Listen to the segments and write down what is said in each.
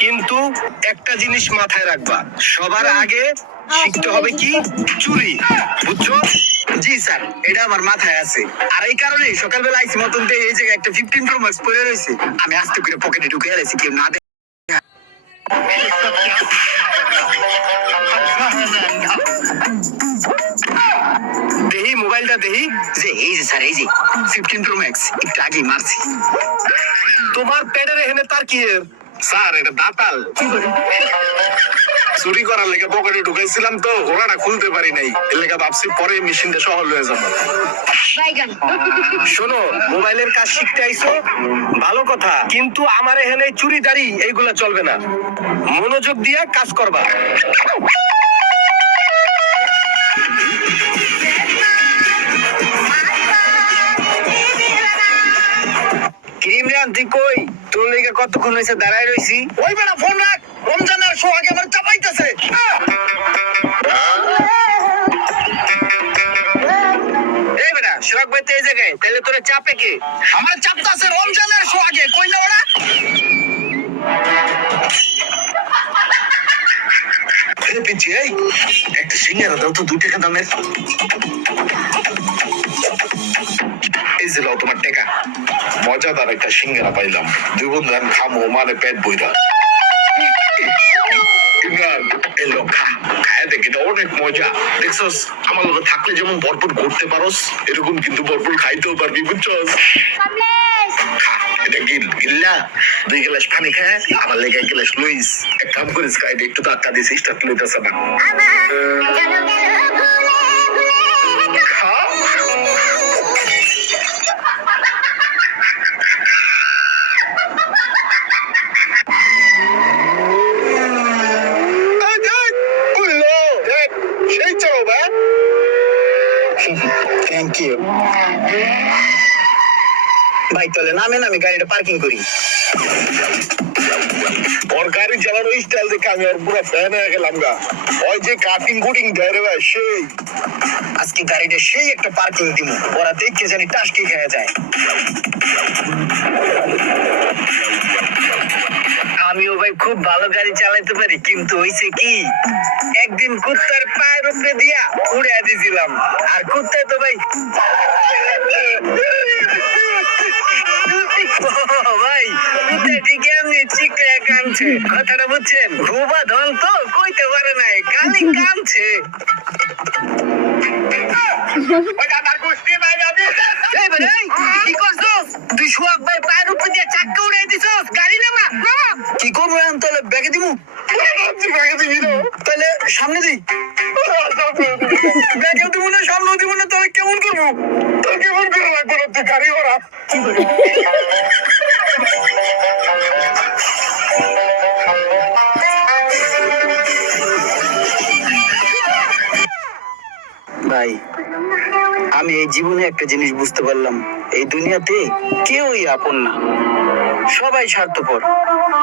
কিন্তু একটা জিনিস মাথায় রাখবা, সবার আগে শিখতে হবে কি চুরি, বুঝছো? জি স্যার, এটা আমার মাথায় আছে। আর এই কারণে সকালবেলা আইসি মতন এই জায়গায় একটা 15 প্রো ম্যাক্স পরে রয়েছে, আমি আস্তে করে পকেটে ঢুকে রেখেছি, কেউ না দেখে। দেহি মোবাইলটা দেহি। যে এই যে স্যার, এই যে 15 প্রো ম্যাক্স একটু আগেই মারছি। তোমার পেটের এখানে তার কি স্যার এটা দাতাল চুরি করার লেগে পকেটে ঢুকাইছিলাম তো ঘোড়াটা খুলতে পারি নাই, এর লেগে ভাবছি পরে মেশিনটা সহজ হয়ে যাবে। শোনো, মোবাইলের কাজ শিখতে আইছো ভালো কথা, কিন্তু আমার এখানে চুরিদারি এইগুলা চলবে না, মনোযোগ দিয়া কাজ করবা। ক্রিমিয়ান তুই কই? তোর লেগে কতক্ষণ হয়েছে দাঁড়ায় রইছি। ওই বেটা ফোন রাখ, রমজানের সোহাগে আমার চাপাইতেছে। এই বেটা সোহাগ ভাই তো এই জায়গায়, তাহলে তোরা চাপে কে? আমার চাপতাছে রমজানের সোহাগে, কই না ওরা? পিছিয়ে এই একটা সিঙ্গারা দাও তো, 2 টাকা দামের। এই যে লাও তোমার টাকা। মজাদার একটা সিঙ্গারা পাইলাম, 2 বন্ধু আমি খামো মানে পেট বইরা। ইমরান এলো খায় দেখি তো অনেক মজা। দেখছস আমার লোক থাকলে যেমন ভরপুর ঘুরতে পারস, এরকম কিন্তু ভরপুর খাইতেও পারবি, বুঝছস? খা, এটা গিল্লা 2 গ্লাস পানি খায় আমার লেগে 1 গ্লাস লইস। এক কাম করিস, খাইতে একটু ধাক্কা দিস, স্টার্ট লইতেছে না। খা। সেই চলো ভাই। থ্যাংক ইউ ভাই, তাহলে নামেন, আমি গাড়িটা পার্কিং করি। ওর গাড়ি চালানোর স্টাইল দেখে আমি ওর পুরো ফ্যান হয়ে গেলাম গা। ওই যে কাটিং কুটিং দেয় রে ভাই, সেই আজকে গাড়িটা সেই একটা পার্কিং দিব, ওরা দেখে জানি টাসকি খেয়ে যায়। আমিও ভাই খুব ভালো গাড়ি চালাইতে পারি, কিন্তু হইছে কি, একদিন কুত্তার পায়ের উপরে দিয়া উড়ে দিয়েছিলাম, আর কুত্তা তো ভাই ভাই কুত্তা ঠিক এমনি চিকে কামছে, কথাটা বুঝছেন? খুবা ধন তো কইতে পারে নাই, খালি কামছে। কি করছস তুই? সোহাগ ভাই পায়ের উপর দিয়ে চাক্কা উড়াই দিছস, গাড়ি নামা। কি করবো এখন তাহলে? ব্যাগে দিমু? তাহলে সামনে দিই। ব্যাগেও দিব না, সামনেও দিব না, তাহলে কেমন করবো? কেমন করে লাগবে না তুই গাড়ি ওরা। ভাই আমি এই জীবনে একটা জিনিস বুঝতে পারলাম, এই দুনিয়াতে কেউই আপন না, সবাই স্বার্থপর।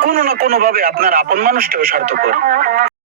কোনো না কোনো ভাবে আপনার আপন মানুষটাও স্বার্থপর।